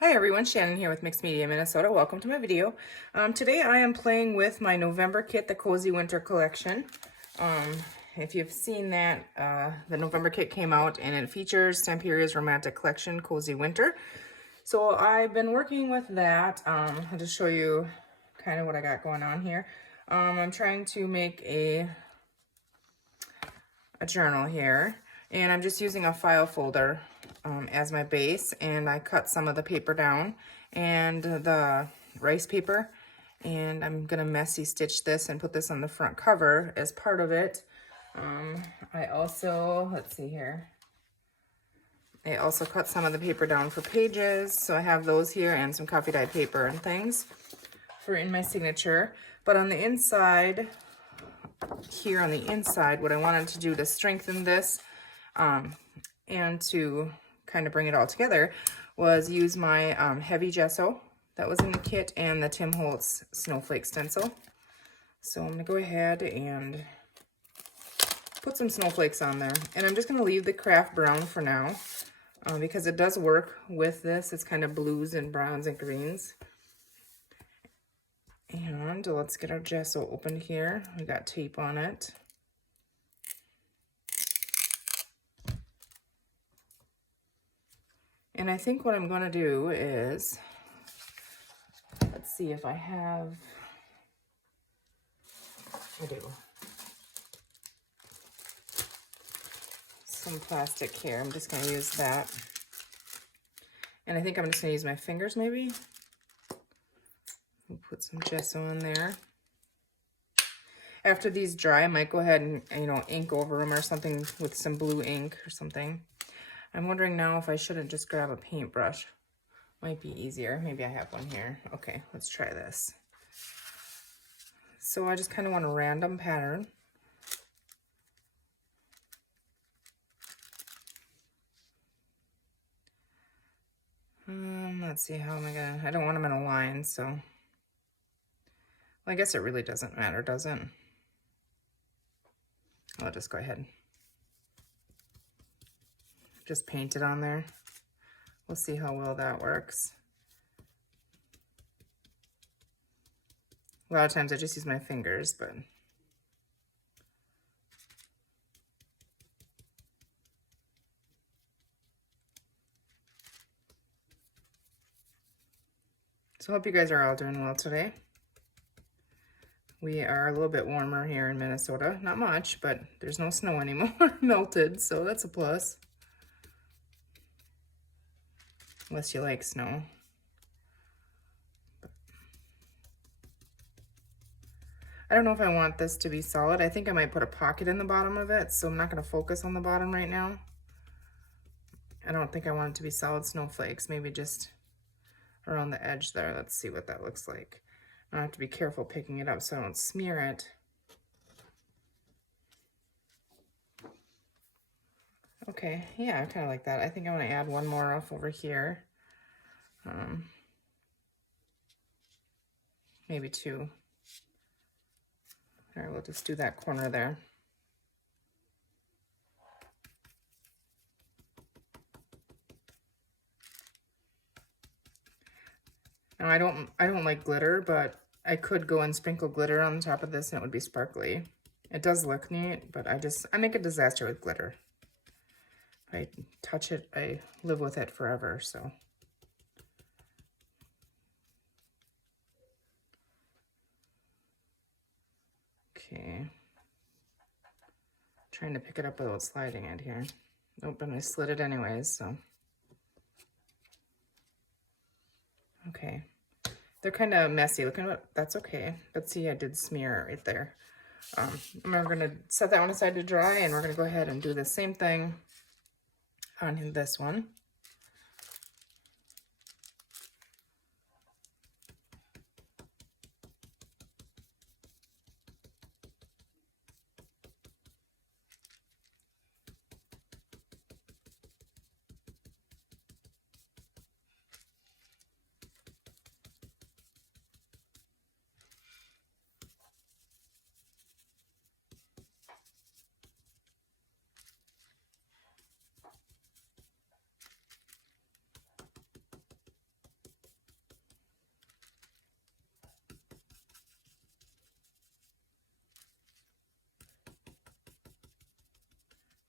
Hi everyone, Shannon here with Mixed Media Minnesota. Welcome to my video. Today I am playing with my November kit, the Cozy Winter Collection. If you've seen that, the November kit came out and it features Stamperia's Romantic Collection, Cozy Winter. So I've been working with that. I'll just show you kind of what I got going on here. I'm trying to make a journal here, and I'm just using a file folder as my base, and I cut some of the paper down and the rice paper, and I'm gonna messy stitch this and put this on the front cover as part of it. I also, let's see here, I also cut some of the paper down for pages, so I have those here and some coffee dye paper and things for in my signature. But on the inside, here on the inside, what I wanted to do to strengthen this and to kind of bring it all together was use my heavy gesso that was in the kit and the Tim Holtz snowflake stencil. So I'm gonna go ahead and put some snowflakes on there, and I'm just gonna leave the craft brown for now because it does work with this. It's kind of blues and browns and greens. And let's get our gesso opened here. We got tape on it. And I think what I'm going to do is, let's see if I have, I do, some plastic here. I'm just going to use that. And I think I'm just going to use my fingers maybe. We'll put some gesso in there. After these dry, I might go ahead and, ink over them or something with some blue ink or something. I'm wondering now if I shouldn't just grab a paintbrush. Might be easier. Maybe I have one here. Okay, let's try this. So I just kind of want a random pattern. Let's see, how am I gonna, I don't want them in a line, so. Well, I guess it really doesn't matter, does it? I'll just go ahead. Just paint it on there. We'll see how well that works. A lot of times I just use my fingers, but so I hope you guys are all doing well today. We are a little bit warmer here in Minnesota. Not much, but there's no snow anymore. Melted, so that's a plus. Unless you like snow. I don't know if I want this to be solid. I think I might put a pocket in the bottom of it, so I'm not going to focus on the bottom right now. I don't think I want it to be solid snowflakes. Maybe just around the edge there. Let's see what that looks like. I have to be careful picking it up so I don't smear it. Okay, yeah, I kind of like that. I think I want to add one more off over here. Maybe two. All right, we'll just do that corner there. Now I don't like glitter, but I could go and sprinkle glitter on top of this and it would be sparkly. It does look neat, but I make a disaster with glitter. If I touch it, I live with it forever, so. Okay. Trying to pick it up without sliding it here. Nope, and I slid it anyways, so. Okay. They're kind of messy. Look at what, that's okay. But see, I did smear right there. We're going to set that one aside to dry, and we're going to go ahead and do the same thing on this one.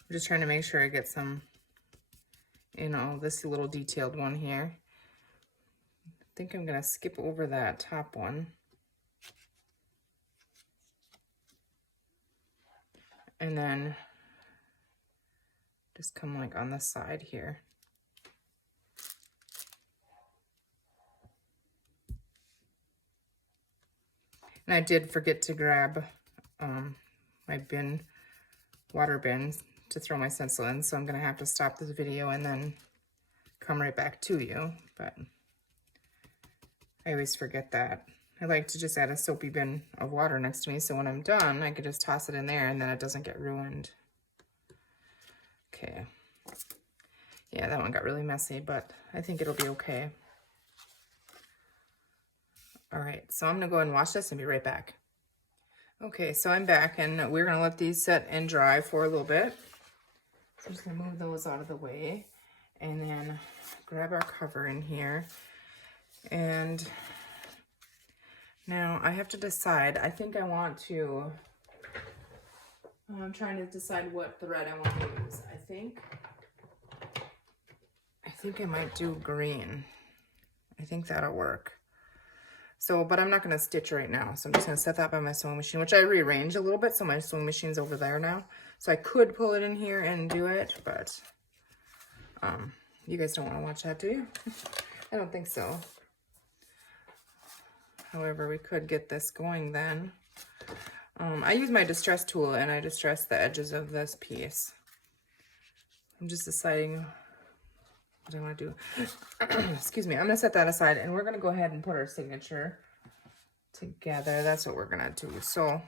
I'm just trying to make sure I get some, you know, this little detailed one here. I think I'm gonna skip over that top one. And then just come like on the side here. And I did forget to grab my bin, water bin, to throw my stencil in, so I'm gonna have to stop this video and then come right back to you, but I always forget that. I like to just add a soapy bin of water next to me, so when I'm done, I can just toss it in there and then it doesn't get ruined. Okay. Yeah, that one got really messy, but I think it'll be okay. All right, so I'm gonna go ahead and wash this and be right back. Okay, so I'm back and we're gonna let these set and dry for a little bit. So I'm just gonna move those out of the way and then grab our cover in here. And now I have to decide. I think I want to, I'm trying to decide what thread I want to use. I think I might do green. I think that'll work. So, but I'm not going to stitch right now. So I'm just going to set that by my sewing machine, which I rearranged a little bit. So my sewing machine's over there now. So I could pull it in here and do it, but you guys don't want to watch that, do you? I don't think so. However, we could get this going then. I use my distress tool and I distress the edges of this piece. I'm just deciding what I want to do. Excuse me. I'm going to set that aside and we're going to go ahead and put our signature together. That's what we're going to do. So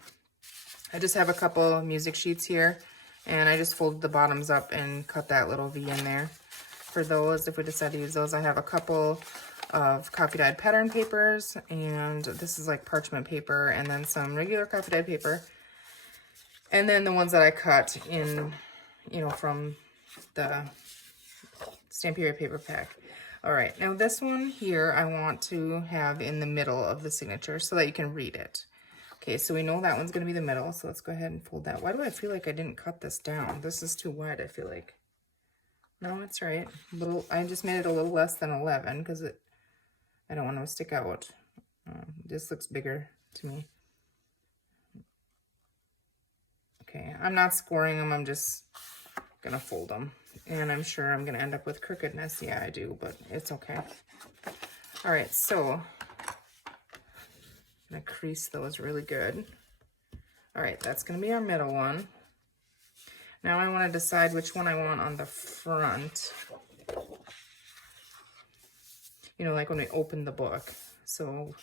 I just have a couple music sheets here and I just folded the bottoms up and cut that little V in there. For those, if we decide to use those, I have a couple of coffee dyed pattern papers, and this is like parchment paper, and then some regular coffee dyed paper, and then the ones that I cut in, you know, from the Stamperia paper pack. All right, now this one here I want to have in the middle of the signature so that you can read it. Okay, so we know that one's going to be the middle, so let's go ahead and fold that. Why do I feel like I didn't cut this down? This is too wide, I feel like. No, it's right. I just made it a little less than 11 because I don't want to stick out. This looks bigger to me. Okay, I'm not scoring them. I'm just going to fold them. And I'm sure I'm going to end up with crookedness. Yeah, I do, but it's okay. All right, so I'm going to crease those really good. All right, that's going to be our middle one. Now I want to decide which one I want on the front. You know, like when we open the book. So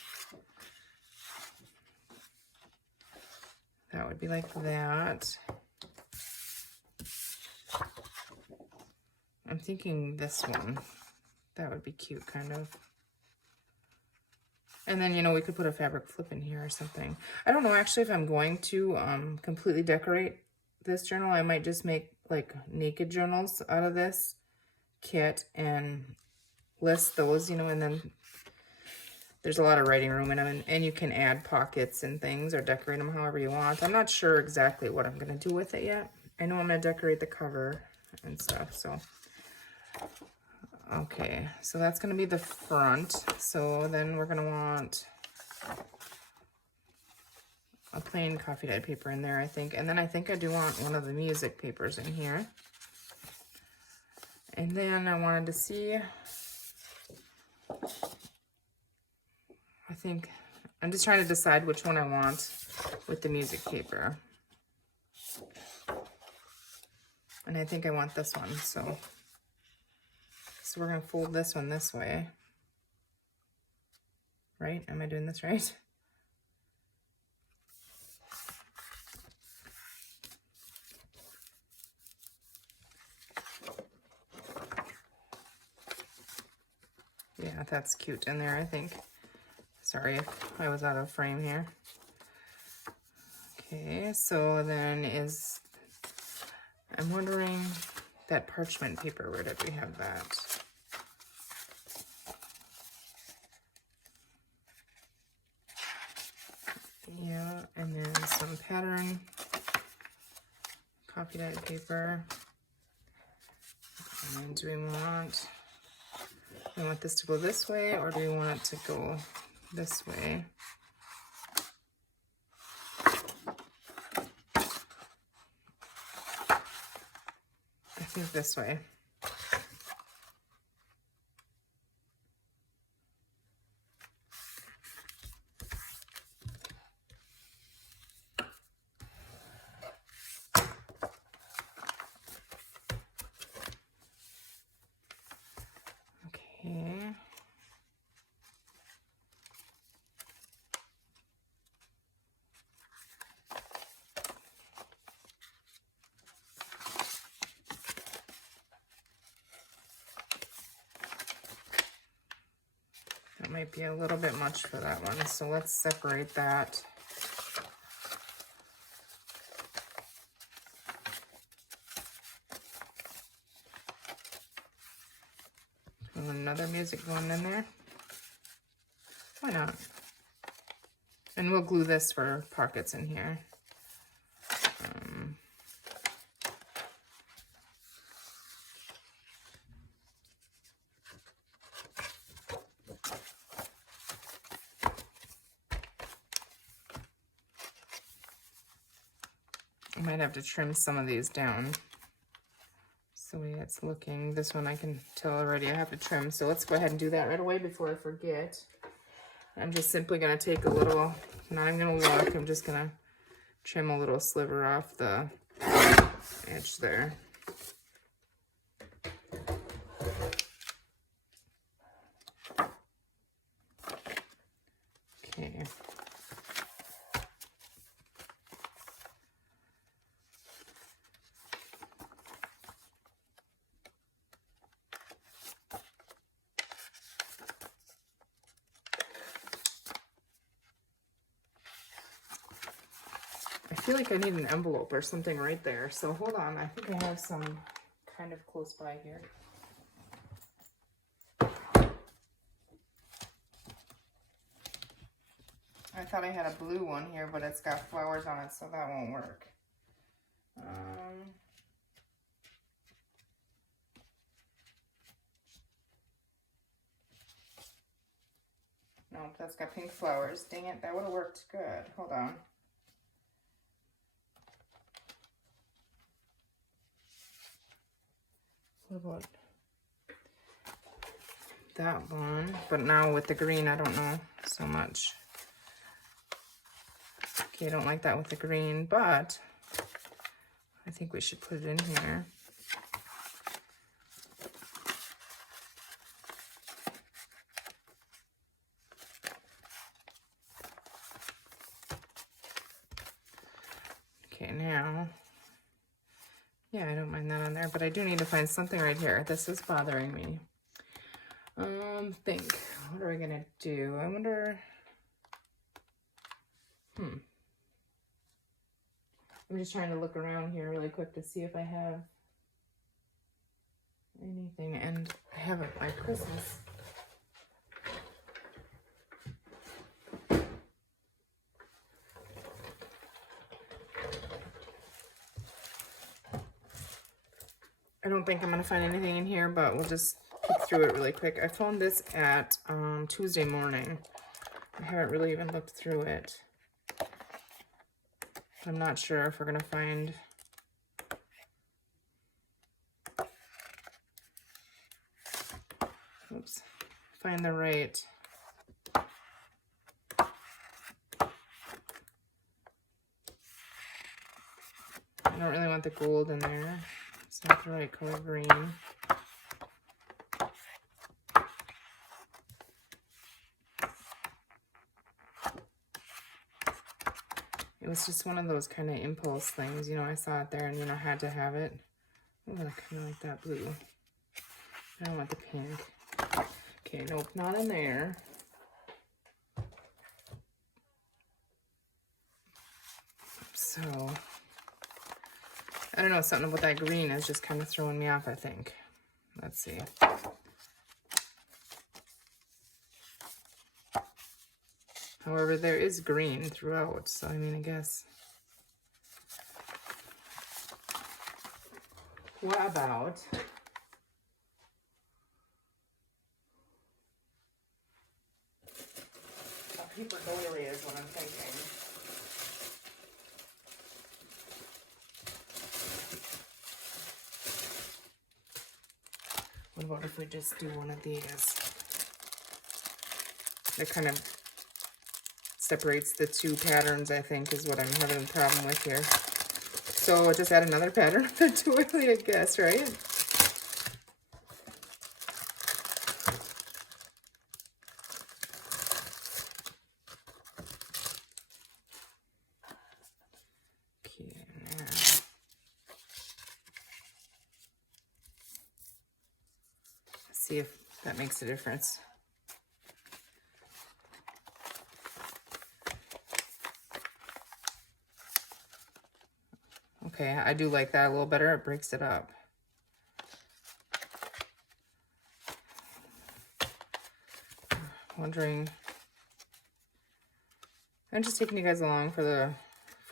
that would be like that. I'm thinking this one. That would be cute, kind of. And then, you know, we could put a fabric flip in here or something. I don't know, actually, if I'm going to completely decorate this journal. I might just make, like, naked journals out of this kit and list those, you know, and then there's a lot of writing room in them, and you can add pockets and things or decorate them however you want. I'm not sure exactly what I'm going to do with it yet. I know I'm going to decorate the cover and stuff, so. Okay, so that's going to be the front. So then we're going to want a plain coffee dyed paper in there, I think. And then I think I do want one of the music papers in here. And then I wanted to see, I think, I'm just trying to decide which one I want with the music paper. And I think I want this one, so we're going to fold this one this way. Right? Am I doing this right? Yeah, that's cute in there, I think. Sorry if I was out of frame here. Okay, so then I'm wondering, that parchment paper, where did we have that? Yeah, and then some pattern coffee dyed paper. And do we want this to go this way, or do we want it to go this way? I think this way. Okay. That might be a little bit much for that one, so let's separate that. And another music going in there. Why not? And we'll glue this for pockets in here. I might have to trim some of these down. So the way it's looking, this one I can tell already I have to trim. So let's go ahead and do that right away before I forget. I'm just simply going to take a little, not even going to look, I'm just going to trim a little sliver off the edge there. Okay. I feel like I need an envelope or something right there. So hold on, I think I have some kind of close by here. I thought I had a blue one here, but it's got flowers on it, so that won't work. No, that's got pink flowers. Dang it, that would have worked good. Hold on. What about that one? But now with the green, I don't know so much. Okay, I don't like that with the green, but I think we should put it in here. Okay, now, yeah, I don't mind that on there, but I do need to find something right here. This is bothering me. What are we gonna do? I wonder, I'm just trying to look around here really quick to see if I have anything, and I haven't my Christmas. I don't think I'm gonna find anything in here, but we'll just pick through it really quick. I found this at Tuesday morning. I haven't really even looked through it. I'm not sure if we're gonna find find the right I don't really want the gold in there. It's not the right color green. It was just one of those kind of impulse things, you know, I saw it there and, you know, had to have it. Oh, I kind of like that blue. I don't want the pink. Okay, nope, not in there. So, I don't know, something about that green is just kind of throwing me off, I think. Let's see. However, there is green throughout, so I mean, I guess. What about paper doily is what I'm thinking. What about if we just do one of these? That kind of separates the two patterns, I think, is what I'm having a problem with here. So just add another pattern to it, I guess, right? Okay, now. See if that makes a difference. Okay, I do like that a little better. It breaks it up. Wondering. I'm just taking you guys along for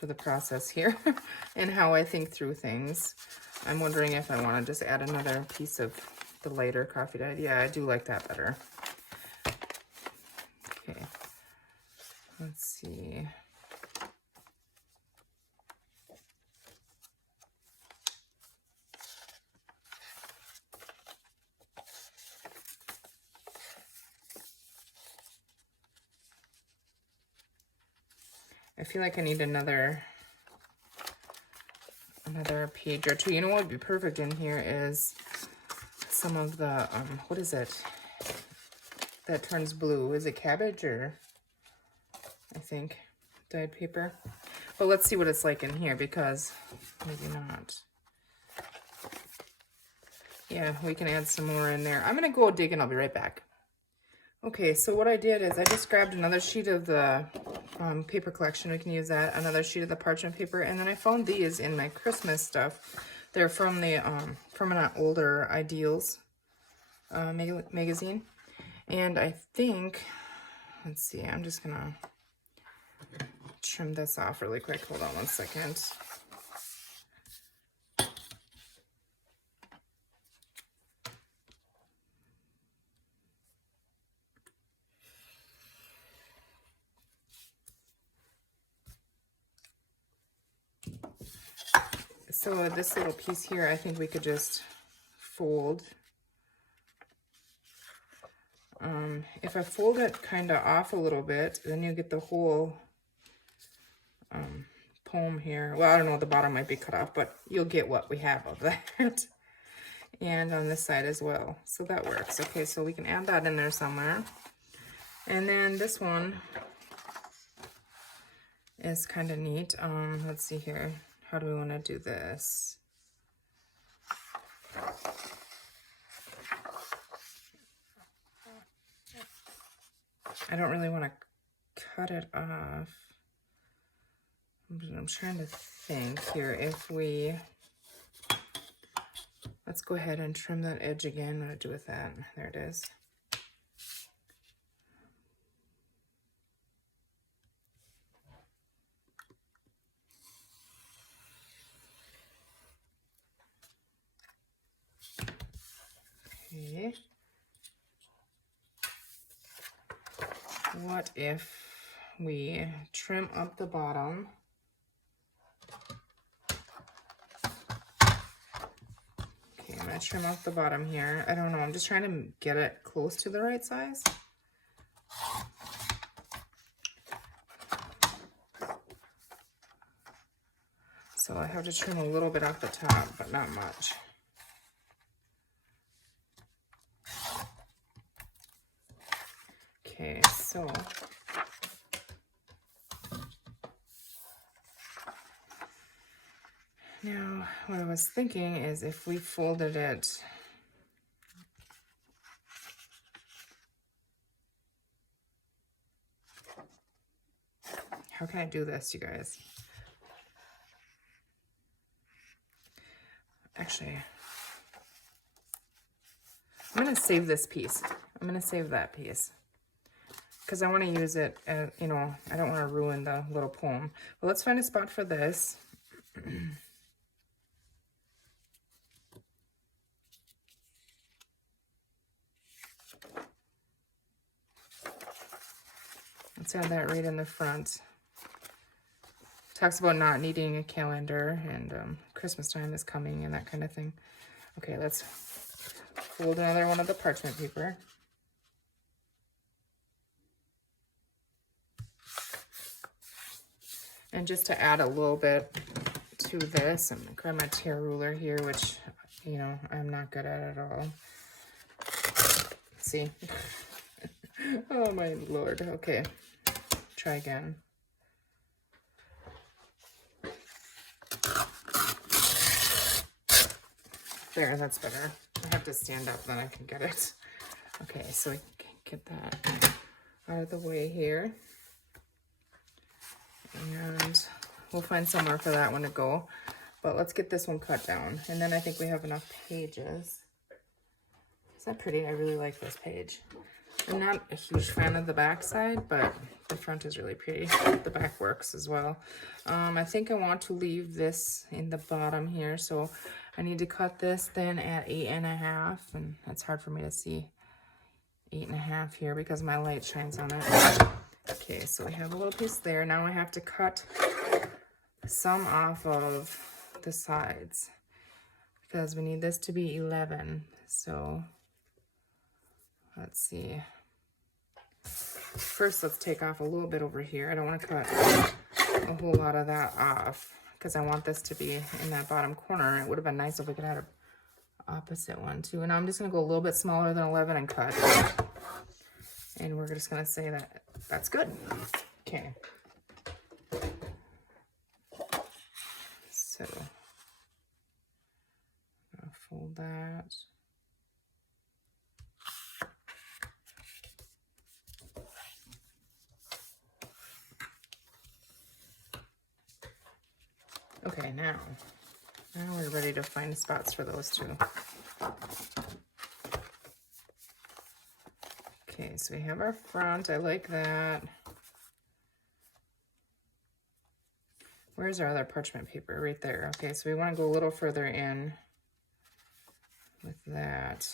the process here and how I think through things. I'm wondering if I want to just add another piece of the lighter coffee dye. Yeah, I do like that better. Okay, let's see. I feel like I need another page or two. You know what would be perfect in here is some of the, what is it that turns blue? Is it cabbage or, I think, dyed paper? But let's see what it's like in here, because maybe not. Yeah, we can add some more in there. I'm gonna go dig and I'll be right back. Okay, so what I did is I just grabbed another sheet of the paper collection. We can use that, another sheet of the parchment paper, and then I found these in my Christmas stuff. They're from the from an older Ideals magazine, and I think, let's see, I'm just gonna trim this off really quick. Hold on one second. So this little piece here, I think we could just fold. If I fold it kind of off a little bit, then you get the whole poem here. Well, I don't know, the bottom might be cut off, but you'll get what we have of that. And on this side as well. So that works. Okay, so we can add that in there somewhere. And then this one is kind of neat. Let's see here. How do we want to do this? I don't really want to cut it off. I'm trying to think here if we, let's go ahead and trim that edge again. What do I do with that? There it is. Okay. What if we trim up the bottom? Okay, I'm gonna trim off the bottom here. I don't know, I'm just trying to get it close to the right size. So I have to trim a little bit off the top, but not much. Okay, so now what I was thinking is if we folded it how can I do this, you guys? Actually, I'm gonna save this piece. I'm gonna save that piece because I want to use it as, you know, I don't want to ruin the little poem. Well, let's find a spot for this. Let's add that right in the front. Talks about not needing a calendar and Christmas time is coming and that kind of thing. Okay, let's fold another one of the parchment paper. And just to add a little bit to this, I'm going to grab my tear ruler here, which, you know, I'm not good at all. See? Oh, my Lord. Okay. Try again. There, that's better. I have to stand up, then I can get it. Okay, so we can get that out of the way here. And we'll find somewhere for that one to go. But let's get this one cut down. And then I think we have enough pages. Is that pretty? I really like this page. I'm not a huge fan of the back side, but the front is really pretty. The back works as well. I think I want to leave this in the bottom here. So I need to cut this then at 8.5. And it's hard for me to see 8.5 here because my light shines on it. Okay, so we have a little piece there. Now I have to cut some off of the sides because we need this to be 11. So let's see. First, let's take off a little bit over here. I don't want to cut a whole lot of that off because I want this to be in that bottom corner. It would have been nice if we could have an opposite one too. And I'm just going to go a little bit smaller than 11 and cut. And we're just going to say that that's good. Okay. So, I'll fold that. Okay, now we're ready to find spots for those two. Okay, so we have our front. I like that. Where's our other parchment paper? Right there. Okay, so we want to go a little further in with that.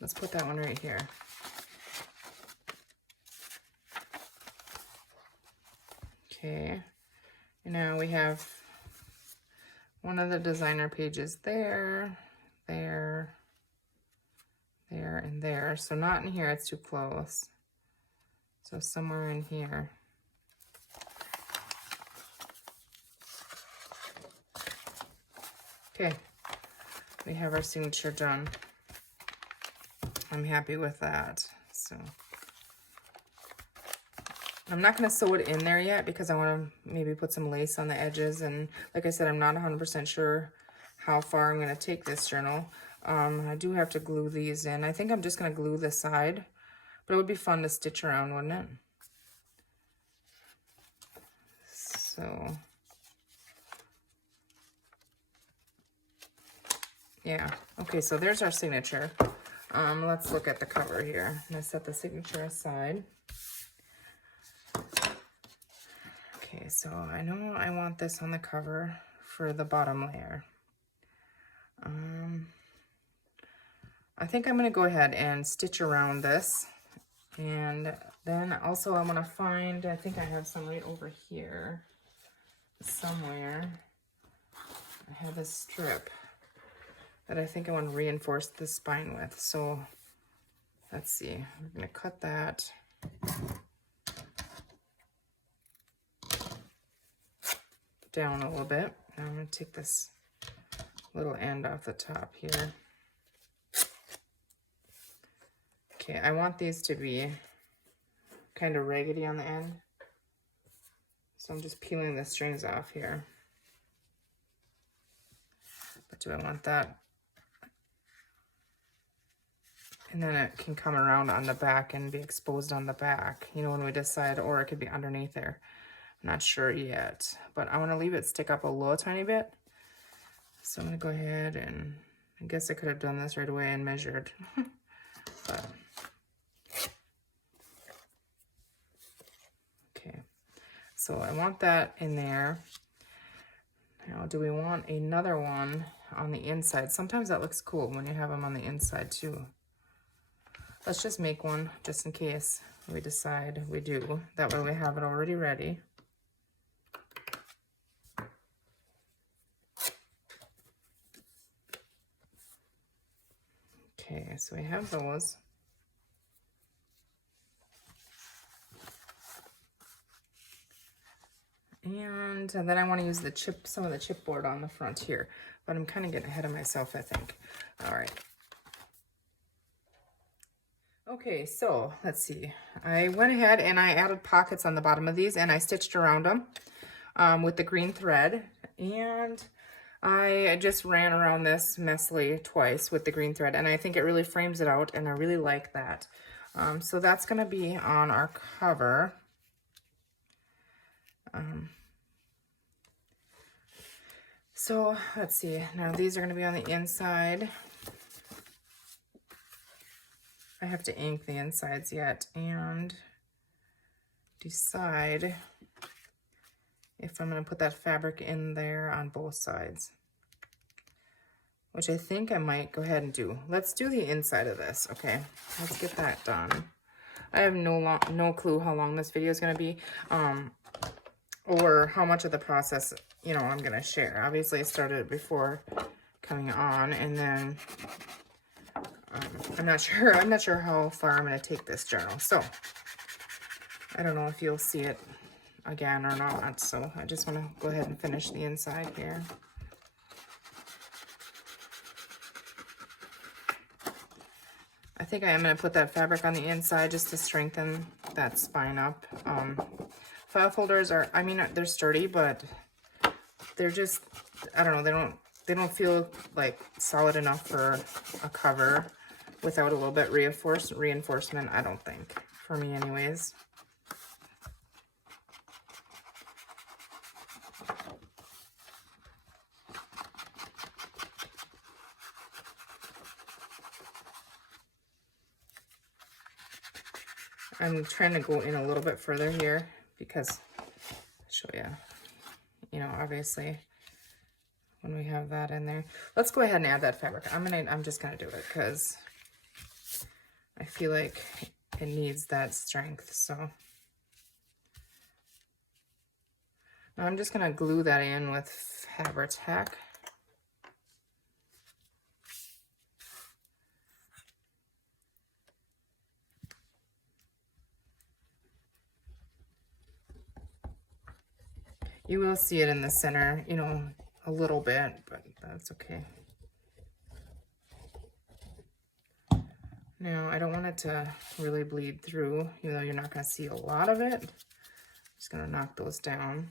Let's put that one right here. Okay, and now we have one of the designer pages there, there, there, and there. So not in here, it's too close. So somewhere in here. Okay, we have our signature done. I'm happy with that. So I'm not going to sew it in there yet because I want to maybe put some lace on the edges. And like I said, I'm not 100% sure how far I'm going to take this journal. I do have to glue these in. I think I'm just going to glue this side, but it would be fun to stitch around, wouldn't it? So yeah, okay, so there's our signature. Let's look at the cover here. I'm gonna set the signature aside. Okay, so I know I want this on the cover for the bottom layer. I think I'm gonna go ahead and stitch around this. And then also I wanna find, I think I have some right over here somewhere. I have a strip that I think I want to reinforce the spine with. So let's see, we're going to cut that. Down a little bit. Now I'm going to take this little end off the top here. Okay, I want these to be kind of raggedy on the end. So I'm just peeling the strings off here. But do I want that? And then it can come around on the back and be exposed on the back, you know, when we decide, or it could be underneath there. I'm not sure yet, but I want to leave it stick up a little tiny bit. So I'm going to go ahead and, I guess I could have done this right away and measured. But, okay, so I want that in there. Now, do we want another one on the inside? Sometimes that looks cool when you have them on the inside too. Let's just make one just in case we decide we do. That way we have it already ready. Okay, so we have those. And then I want to use the some of the chipboard on the front here, but I'm kind of getting ahead of myself, I think. All right. Okay, so let's see. I went ahead and I added pockets on the bottom of these, and I stitched around them with the green thread, and I just ran around this messily twice with the green thread, and I think it really frames it out, and I really like that. So that's going to be on our cover. So let's see, now these are going to be on the inside. I have to ink the insides yet and decide if I'm going to put that fabric in there on both sides, which I think I might go ahead and do. Let's do the inside of this. Okay, let's get that done. I have no clue how long this video is going to be, or how much of the process, you know, I'm going to share. Obviously, I started it before coming on, and then I'm not sure how far I'm going to take this journal. So I don't know if you'll see it again or not. So I just want to go ahead and finish the inside here. I think I am going to put that fabric on the inside just to strengthen that spine up. File folders are, I mean, they're sturdy, but they're just, I don't know, they don't feel like solid enough for a cover without a little bit reinforcement, I don't think, for me anyways. I'm trying to go in a little bit further here because I'll show you, you know, obviously when we have that in there. Let's go ahead and add that fabric. I'm just gonna do it because I feel like it needs that strength. So now I'm just gonna glue that in with Fabri-Tac. You will see it in the center, you know, a little bit, but that's okay. Now, I don't want it to really bleed through, even though you're not going to see a lot of it. I'm just going to knock those down.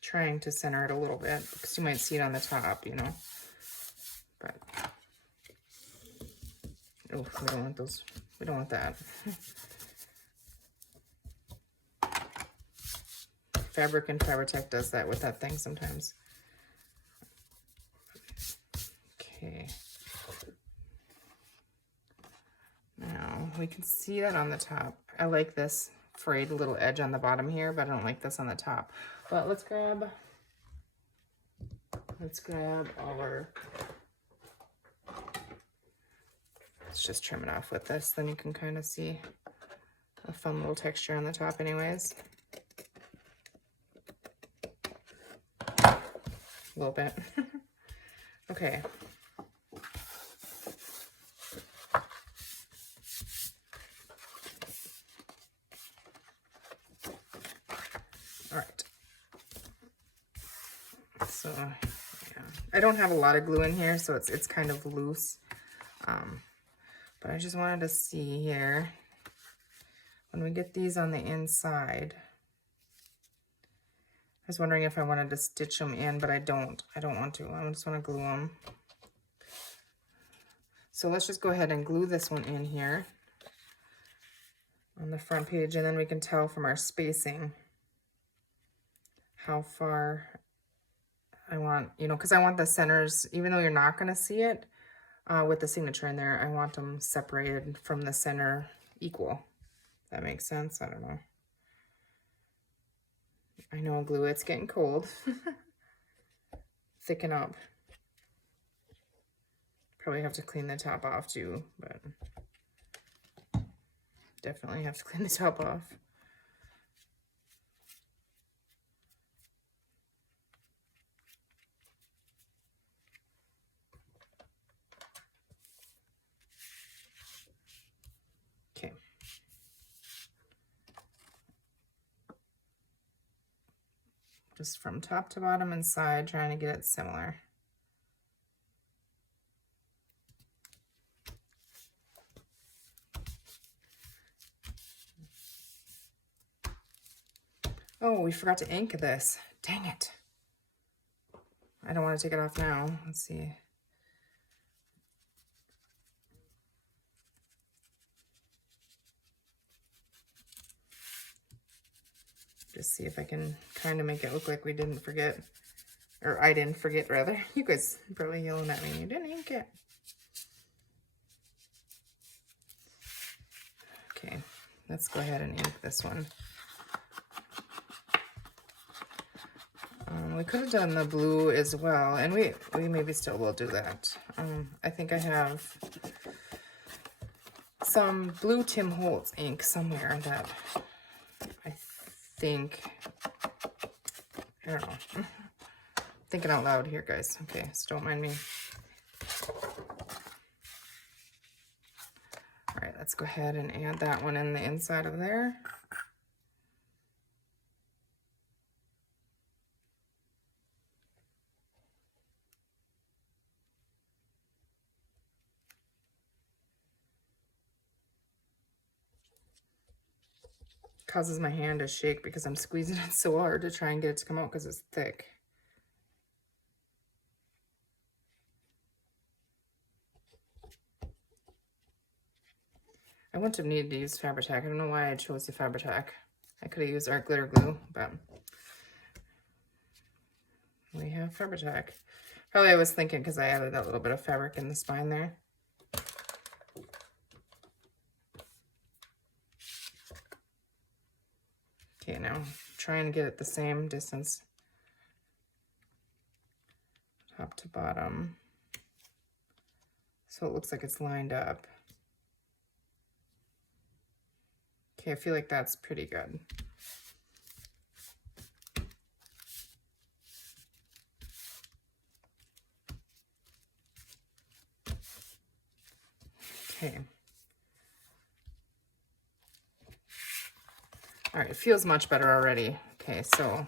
Trying to center it a little bit, because you might see it on the top, you know. But, oh, we don't want those. We don't want that. Fabric and Fabri-Tac does that with that thing sometimes. Okay. Now, we can see that on the top. I like this frayed little edge on the bottom here, but I don't like this on the top. But let's grab our, let's just trim it off with this, then you can kind of see a fun little texture on the top anyways. A little bit. Okay. All right. So, yeah. I don't have a lot of glue in here, so it's kind of loose. But I just wanted to see here, when we get these on the inside, I was wondering if I wanted to stitch them in, but I don't want to. I just want to glue them. So let's just go ahead and glue this one in here on the front page, and then we can tell from our spacing how far I want, you know, because I want the centers, even though you're not going to see it with the signature in there, I want them separated from the center equal. That makes sense? I don't know. I know glue, it's getting cold. thicken up. Probably have to clean the top off too, but definitely have to clean the top off. Okay. Just from top to bottom and side, trying to get it similar. Oh, we forgot to ink this. Dang it. I don't want to take it off now. Let's see. Just see if I can kind of make it look like we didn't forget. Or I didn't forget, rather. You guys probably yelling at me. You didn't ink it. Okay, let's go ahead and ink this one. We could have done the blue as well, and we maybe still will do that. I think I have some blue Tim Holtz ink somewhere that I think, I don't know, thinking out loud here, guys. Okay, so don't mind me. All right, let's go ahead and add that one in the inside of there. Causes my hand to shake because I'm squeezing it so hard to try and get it to come out because it's thick. I wouldn't have needed to use Fabri-Tac. I don't know why I chose the Fabri-Tac. I could have used art glitter glue, but we have Fabri-Tac. Probably I was thinking because I added that little bit of fabric in the spine there. Okay, now trying to get it the same distance, top to bottom, so it looks like it's lined up. Okay, I feel like that's pretty good. Okay. All right, it feels much better already. Okay, so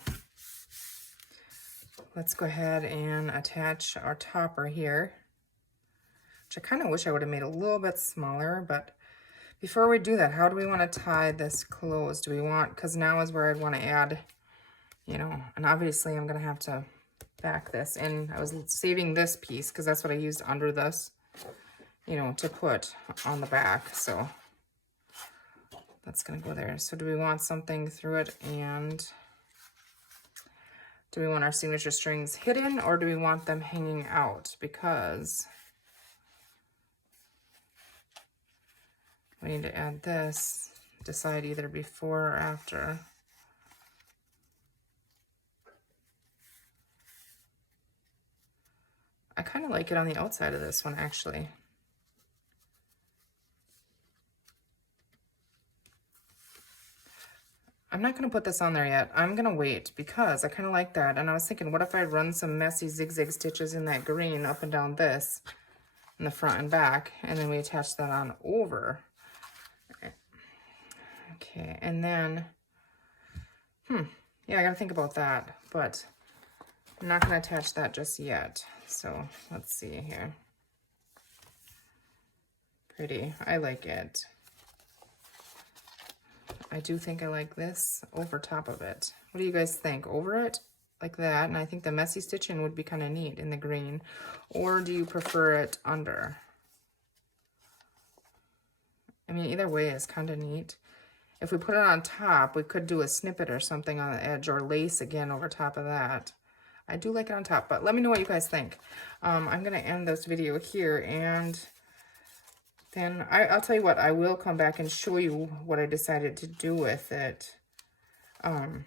let's go ahead and attach our topper here, which I kind of wish I would have made a little bit smaller, but before we do that, how do we want to tie this closed? Do we want, because now is where I'd want to add, you know, and obviously I'm going to have to back this in. I was saving this piece because that's what I used under this, you know, to put on the back. So that's going to go there. So do we want something through it, and do we want our signature strings hidden, or do we want them hanging out? Because we need to add this, decide either before or after. I kind of like it on the outside of this one, actually. I'm not going to put this on there yet. I'm going to wait because I kind of like that. And I was thinking, what if I run some messy zigzag stitches in that green up and down this in the front and back, and then we attach that on over. Okay, and then, yeah, I got to think about that, but I'm not going to attach that just yet. So let's see here. Pretty. I like it. I do think I like this over top of it. What do you guys think? Over it? Like that? And I think the messy stitching would be kind of neat in the green. Or do you prefer it under? I mean, either way is kind of neat. If we put it on top, we could do a snippet or something on the edge, or lace again over top of that. I do like it on top, but let me know what you guys think. I'm going to end this video here, and then I'll tell you what, I will come back and show you what I decided to do with it one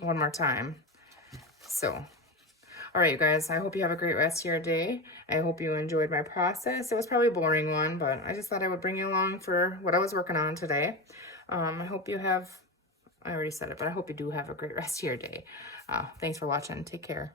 more time. So, All right, you guys, I hope you have a great rest of your day. I hope you enjoyed my process. It was probably a boring one, but I just thought I would bring you along for what I was working on today. I hope you have, I already said it, but I hope you do have a great rest of your day. Thanks for watching. Take care.